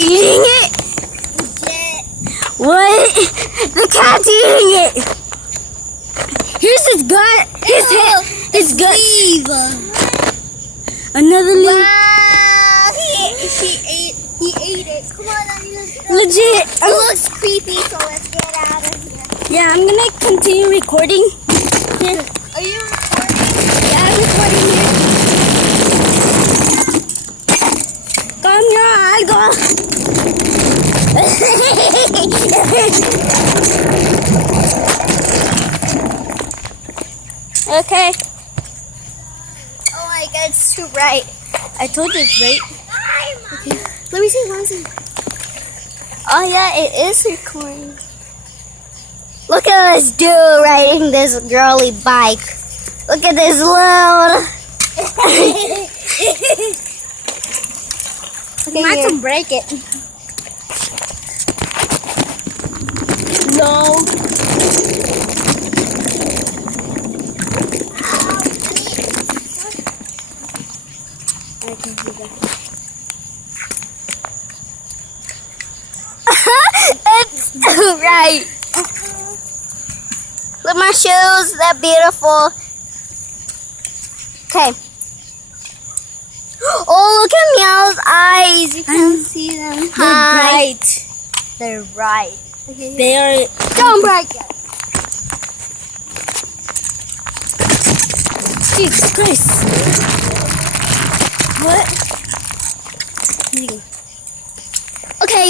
eating it? Legit. What? The cat's eating it. Here's his gut. His gut. Leave. Another leaf. Wow. He ate it. Come on, Legit. It looks creepy, so let's get out of here. Yeah, I'm gonna continue recording. Here. Are you recording? Yeah, I'm recording here. Come here, I'll go. Okay. Oh my god, it's too bright. I told you it's right. Okay. Let me see. Oh yeah, it is recording. Look at this dude riding this girly bike. Look at this load. Okay, Might here. to break it. No. I can see that. It's right. Look at my shoes, they're beautiful. Okay. Oh, look at Meow's eyes. You can see them. They're bright. They're right. They are. Don't break it. Jesus Christ. What? Okay.